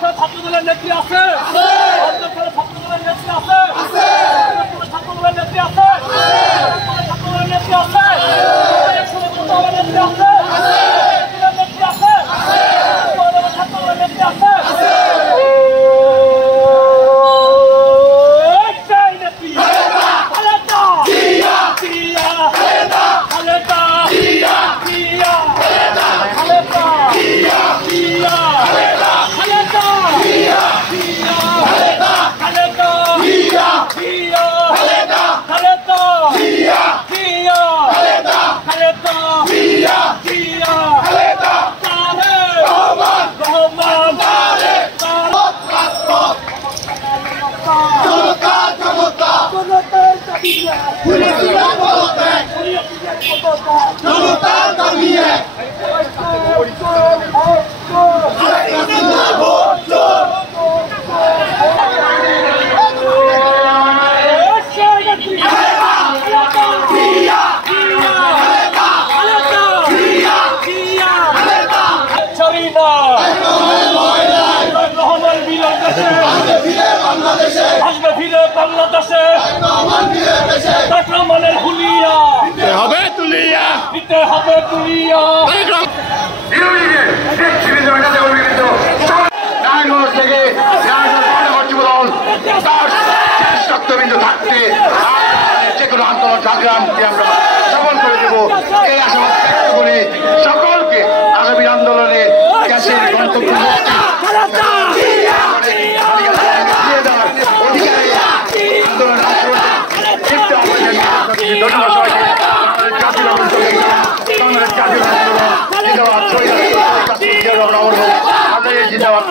ছাত্রদলের নেত্রী আছে, ছাত্রদলের নেত্রী আছে, ছাত্রদলের নেত্রী আছে, ছাত্রদলের নেত্রী আছে, নেত্রী আছে, নেত্রী আছে, ছাত্রদলের নেত্রী আছে। আসবে ফিরে বাংলাদেশে আক্রমণের হুলিয়া দিতে হবে তুলিয়া থেকে রক্তবিন্দু থাকতে যে কোনো আন্দোলন সংগ্রামকে আমরা সফল করে দেবো এই আশাবাদ ব্যক্ত করে সকলকে আগামী আন্দোলনে গ্যাসের গন্তব্য জিন্দাবাদ